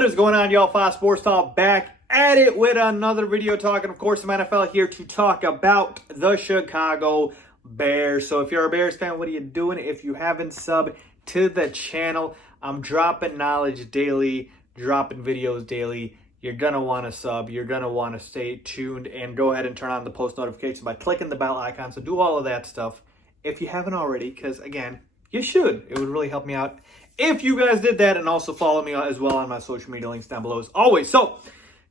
What is going on, y'all? FaizSportsTalk back at it with another video talking, of course, some NFL here to talk about the Chicago Bears. So if you're a Bears fan, what are you doing? If you haven't subbed to the channel, I'm dropping knowledge daily, dropping videos daily. You're going to want to sub. You're going to want to stay tuned and go ahead and turn on the post notifications by clicking the bell icon. So do all of that stuff if you haven't already, because, again, you should. It would really help me out if you guys did that, and also follow me as well on my social media links down below as always. So,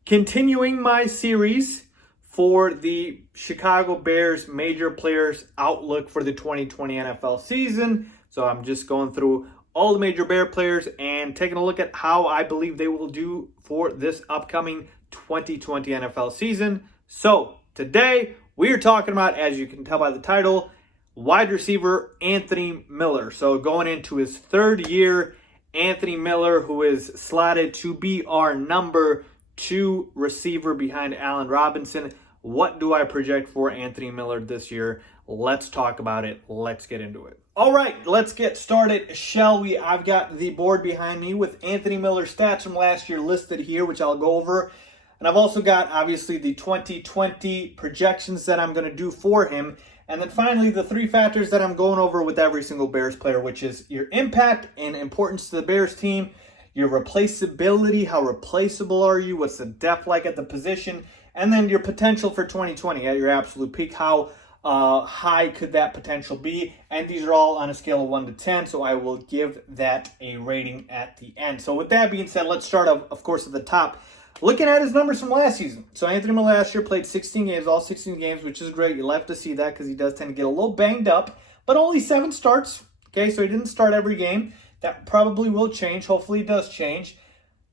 continuing my series for the Chicago Bears major players outlook for the 2020 NFL season. So I'm just going through all the major Bear players and taking a look at how I believe they will do for this upcoming 2020 NFL season. So today we are talking about, as you can tell by the title, wide receiver Anthony Miller. So going into his third year, Anthony Miller, who is slotted to be our number 2 receiver behind Allen Robinson. What do I project for Anthony Miller this year? Let's talk about it. Let's get into it. All right, let's get started, shall we? I've got the board behind me with Anthony Miller's stats from last year listed here, which I'll go over. And I've also got, obviously, the 2020 projections that I'm going to do for him. And then finally, the 3 factors that I'm going over with every single Bears player, which is your impact and importance to the Bears team, your replaceability, how replaceable are you, what's the depth like at the position, and then your potential for 2020 at your absolute peak, how high could that potential be? And these are all on a scale of 1 to 10, so I will give that a rating at the end. So with that being said, let's start, of course, at the top. Looking at his numbers from last season. So Anthony Miller last year played 16 games, all 16 games, which is great. You love to see that because he does tend to get a little banged up, but only 7 starts. Okay, so he didn't start every game. That probably will change. Hopefully it does change.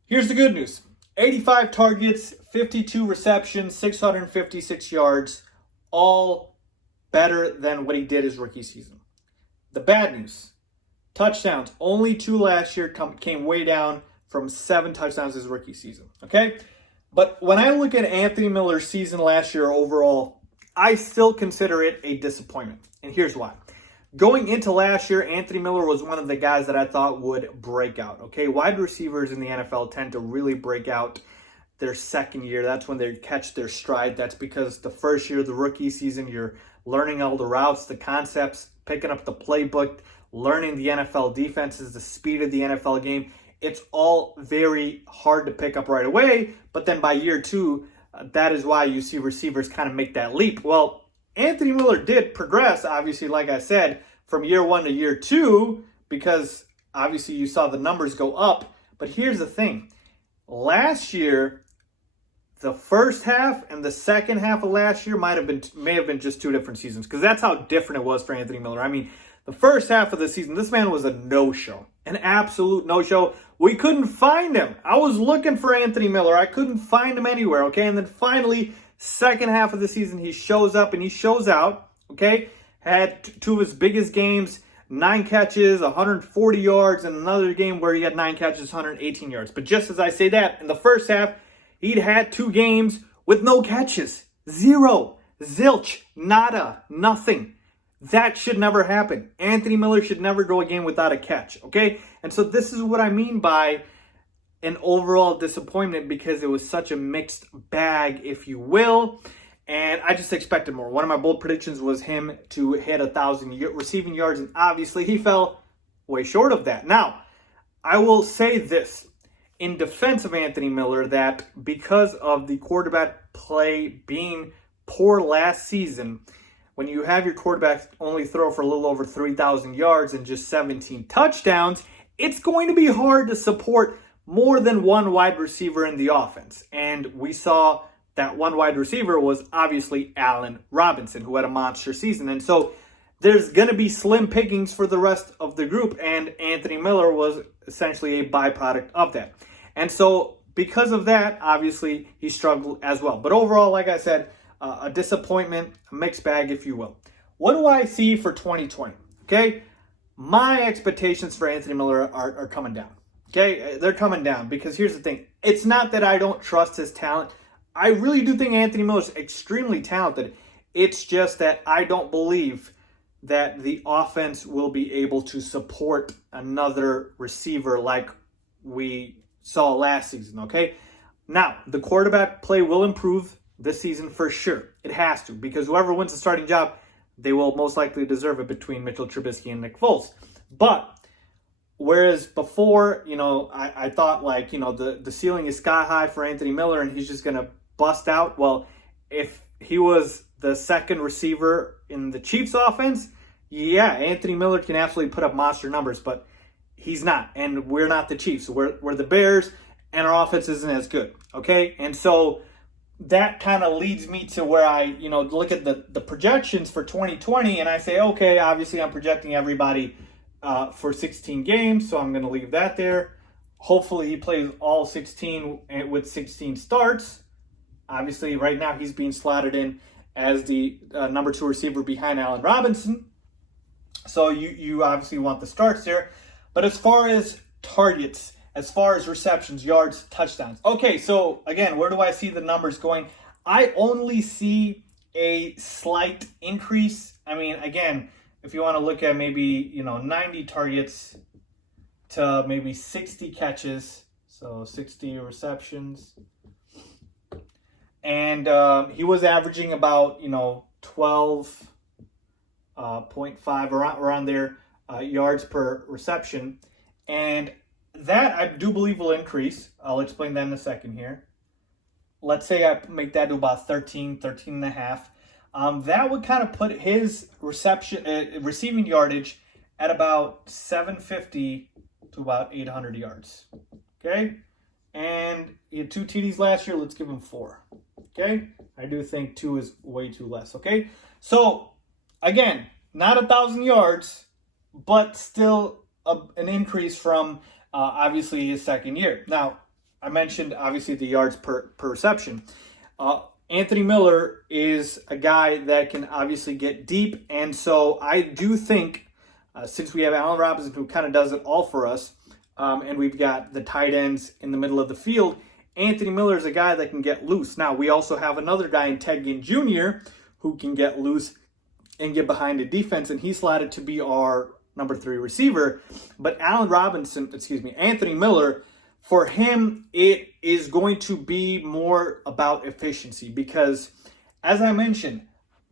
Here's the good news. 85 targets, 52 receptions, 656 yards, all better than what he did his rookie season. The bad news, touchdowns, only 2 last year, came way down from 7 touchdowns his rookie season, okay? But when I look at Anthony Miller's season last year overall, I still consider it a disappointment, and here's why. Going into last year, Anthony Miller was one of the guys that I thought would break out, okay? Wide receivers in the NFL tend to really break out their second year. That's when they catch their stride. That's because the first year of the rookie season, you're learning all the routes, the concepts, picking up the playbook, learning the NFL defenses, the speed of the NFL game. It's all very hard to pick up right away, but then by year 2, that is why you see receivers kind of make that leap. Well, Anthony Miller did progress, obviously, like I said, from year 1 to year 2, because obviously you saw the numbers go up. But here's the thing. Last year, the first half and the second half of last year may have been just 2 different seasons, because that's how different it was for Anthony Miller. I mean, the first half of the season, this man was a no-show, an absolute no-show. We couldn't find him. I was looking for Anthony Miller. I couldn't find him anywhere, okay? And then finally, second half of the season, he shows up and he shows out, okay? Had 2 of his biggest games, 9 catches, 140 yards, and another game where he had 9 catches, 118 yards. But just as I say that, in the first half, he'd had 2 games with no catches. 0. Zilch. Nada. Nothing. That should never happen. Anthony Miller should never go a game without a catch, okay? And so this is what I mean by an overall disappointment, because it was such a mixed bag, if you will, and I just expected more. One of my bold predictions was him to hit 1,000 receiving yards, and obviously he fell way short of that. Now, I will say this in defense of Anthony Miller, that because of the quarterback play being poor last season, when you have your quarterback only throw for a little over 3,000 yards and just 17 touchdowns, it's going to be hard to support more than one wide receiver in the offense. And we saw that one wide receiver was obviously Allen Robinson, who had a monster season. And so there's going to be slim pickings for the rest of the group, and Anthony Miller was essentially a byproduct of that. And so because of that, obviously, he struggled as well. But overall, like I said, a disappointment, a mixed bag, if you will. What do I see for 2020? Okay, my expectations for Anthony Miller are coming down. Okay, they're coming down because here's the thing. It's not that I don't trust his talent. I really do think Anthony Miller's extremely talented. It's just that I don't believe that the offense will be able to support another receiver like we saw last season, okay? Now, the quarterback play will improve this season for sure. It has to, because whoever wins the starting job, they will most likely deserve it between Mitchell Trubisky and Nick Foles. But whereas before, I thought like, the ceiling is sky high for Anthony Miller and he's just going to bust out. Well, if he was the second receiver in the Chiefs offense, yeah, Anthony Miller can absolutely put up monster numbers, but he's not. And we're not the Chiefs. We're the Bears, and our offense isn't as good. Okay? And so that kind of leads me to where I, look at the projections for 2020, and I say, okay, obviously I'm projecting everybody for 16 games, so I'm going to leave that there. Hopefully he plays all 16 with 16 starts. Obviously, right now he's being slotted in as the number 2 receiver behind Allen Robinson. So you obviously want the starts there. But as far as targets, as far as receptions, yards, touchdowns. Okay, so again, where do I see the numbers going? I only see a slight increase. I mean, again, if you want to look at maybe, 90 targets to maybe 60 catches, so 60 receptions. And he was averaging about, 12.5 around there yards per reception. And that I do believe will increase. I'll explain that in a second here. Let's say I make that to about 13 and a half. That would kind of put his receiving yardage at about 750 to about 800 yards. Okay? And he had 2 TDs last year. Let's give him 4. Okay? I do think 2 is way too less. Okay? So, again, not 1,000 yards, but still an increase from obviously his second year. Now, I mentioned obviously the yards per reception. Anthony Miller is a guy that can obviously get deep, and so I do think since we have Allen Robinson who kind of does it all for us, and we've got the tight ends in the middle of the field, Anthony Miller is a guy that can get loose. Now, we also have another guy in Ted Ginn Jr. who can get loose and get behind the defense, and he's slotted to be our number 3 receiver. But Anthony Miller, for him, it is going to be more about efficiency because, as I mentioned,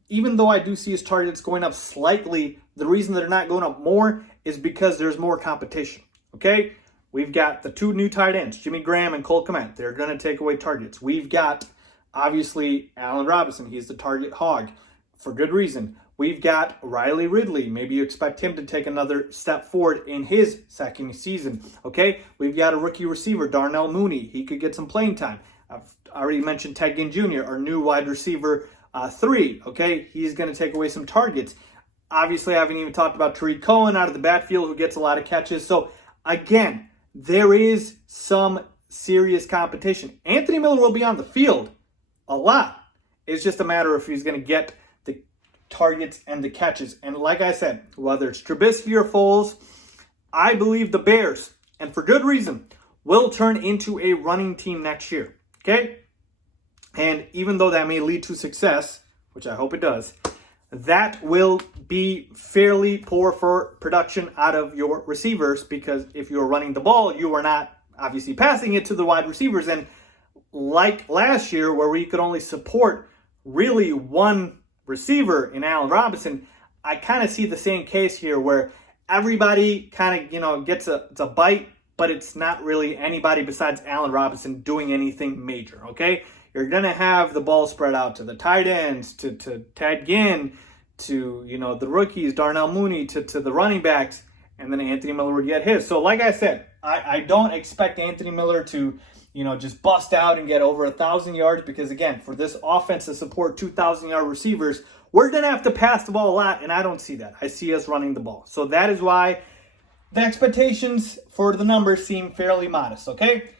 even though I do see his targets going up slightly, the reason they're not going up more is because there's more competition, okay? We've got the 2 new tight ends, Jimmy Graham and Cole Kmet. They're going to take away targets. We've got, obviously, Allen Robinson. He's the target hog for good reason. We've got Riley Ridley. Maybe you expect him to take another step forward in his second season, okay? We've got a rookie receiver, Darnell Mooney. He could get some playing time. I've already mentioned Ted Ginn Jr., our new wide receiver 3, okay? He's going to take away some targets. Obviously, I haven't even talked about Tariq Cohen out of the backfield who gets a lot of catches. So, again, there is some serious competition. Anthony Miller will be on the field a lot. It's just a matter of if he's going to get the targets and the catches. And like I said, whether it's Trubisky or Foles, I believe the Bears, and for good reason, will turn into a running team next year. Okay? And even though that may lead to success, which I hope it does, that will be fairly poor for production out of your receivers because if you're running the ball, you are not obviously passing it to the wide receivers. And like last year where we could only support really one receiver in Allen Robinson, I kind of see the same case here where everybody kind of, gets a bite, but it's not really anybody besides Allen Robinson doing anything major, okay? You're going to have the ball spread out to the tight ends, to Ted Ginn, to, the rookies, Darnell Mooney, to the running backs, and then Anthony Miller would get his. So like I said, I don't expect Anthony Miller to, just bust out and get over 1,000 yards because, again, for this offense to support 2,000-yard receivers, we're going to have to pass the ball a lot, and I don't see that. I see us running the ball. So that is why the expectations for the numbers seem fairly modest, okay?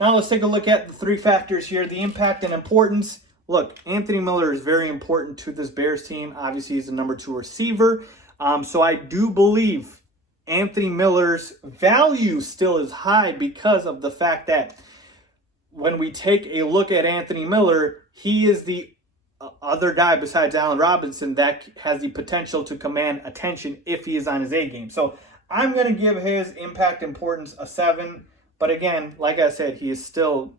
Now let's take a look at the 3 factors here, the impact and importance. Look, Anthony Miller is very important to this Bears team. Obviously, he's the number 2 receiver. So I do believe Anthony Miller's value still is high because of the fact that when we take a look at Anthony Miller, he is the other guy besides Allen Robinson that has the potential to command attention if he is on his A game. So I'm going to give his impact importance a 7. But again, like I said, he is still,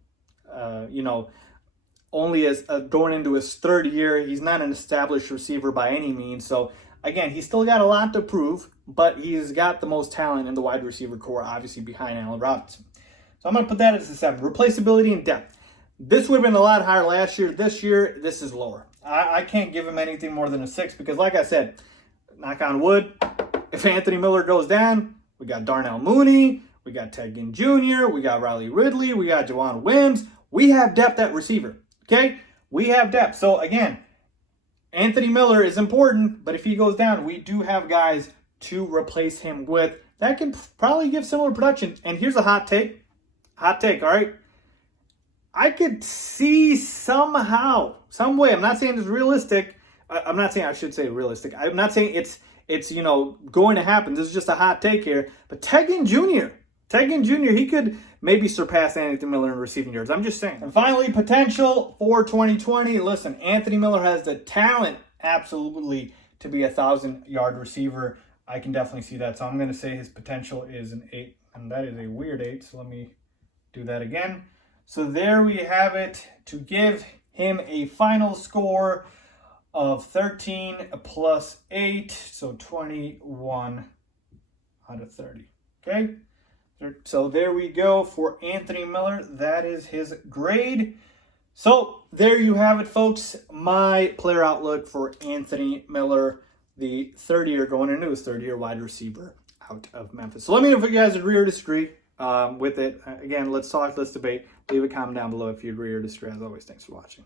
only as going into his third year. He's not an established receiver by any means. So again, he's still got a lot to prove, but he's got the most talent in the wide receiver core, obviously behind Allen Robinson. So I'm going to put that as a 7. Replaceability and depth. This would have been a lot higher last year. This year, this is lower. I can't give him anything more than a 6 because, like I said, knock on wood, if Anthony Miller goes down, we got Darnell Mooney, we got Ted Ginn Jr., we got Riley Ridley, we got Jawan Wims. We have depth at receiver, okay? We have depth. So, again, Anthony Miller is important, but if he goes down, we do have guys to replace him with that can probably give similar production. And here's a hot take. Hot take, all right? I could see somehow, some way, I'm not saying it's realistic. I'm not saying I should say realistic. I'm not saying it's going to happen. This is just a hot take here. But Ted Ginn Jr., he could maybe surpass Anthony Miller in receiving yards. I'm just saying. And finally, potential for 2020. Listen, Anthony Miller has the talent, absolutely, to be a 1,000-yard receiver. I can definitely see that. So I'm going to say his potential is an 8. And that is a weird 8. So let me do that again. So there we have it, to give him a final score of 13 plus 8, so 21 out of 30. Okay? So there we go for Anthony Miller. That is his grade. So there you have it, folks. My player outlook for Anthony Miller, the going into his third year wide receiver out of Memphis. So let me know if you guys agree or disagree with it. Again, let's talk, let's debate. Leave a comment down below if you agree or disagree. As always, thanks for watching.